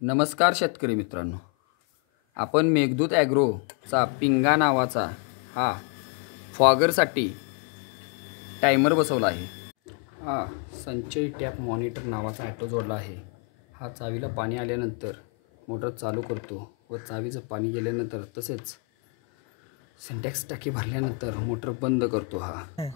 नमस्कार शेतकरी मित्रांनो, आपण मेघदूत ॲग्रोचा पिंगा नावाचा हा फॉगरसाठी टायमर बसवला आहे। हा संचय टॅप मॉनिटर नावाचा ॲटो जोडला आहे। हा चावीला पाणी आल्यानंतर मोटर चालू करतो व चावीचं पाणी गेल्यानंतर तसेच सिंटॅक्स टाकी भरल्यानंतर मोटर बंद करतो। हा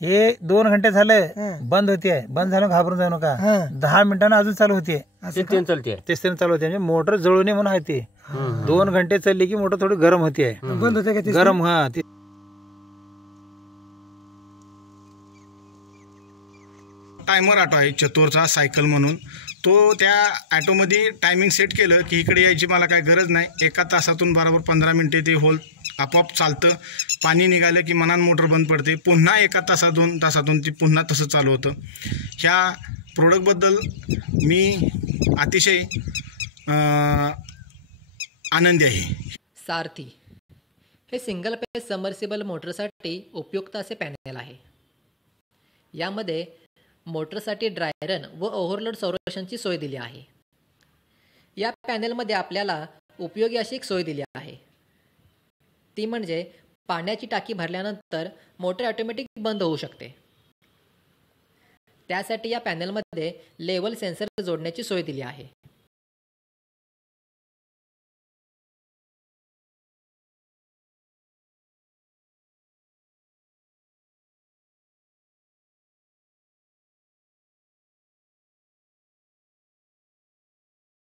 हे 2 घंटे झाले बंद होते, बंद झालं घाबरून जाऊ नका। 10 मिनिटांना अजून चालू होते, तेच चालू होते। म्हणजे मोटर जळू नये म्हणून आहे ते। 2 घंटे चालली की मोटर थोडी गरम होते, बंद होते का गरम। हा टायमर ऑटो आहे चतुरचा सायकल म्हणून। तो त्या ऑटोमध्ये टायमिंग सेट केलं की इकडे यायची मला काय गरज नाही। 1 तासातून बरोबर 15 मिनिटे ते होल आपोआप चालतं। पाणी निघालं की मनान मोटर बंद पडते, पुन्हा 1 तासा 2 तासातून ती पुन्हा तसं चालू होतं। ह्या प्रोडक्टबद्दल मी अतिशय आनंदी आहे। सारथी हे सिंगल फेज सबमर्सिबल मोटरसाठी उपयुक्त असे पॅनेल आहे। यामध्ये मोटरसाठी ड्रायरन व ओव्हरलोड संरक्षणाची सोय दिली आहे। या पॅनेलमध्ये आपल्याला उपयोगी अशी एक सोय दिली आहे, ती म्हणजे पाण्याची टाकी भरल्यानंतर मोटर ऑटोमॅटिक बंद होऊ शकते। त्यासाठी या पॅनेलमध्ये लेवल सेन्सर जोडण्याची सोय दिली आहे।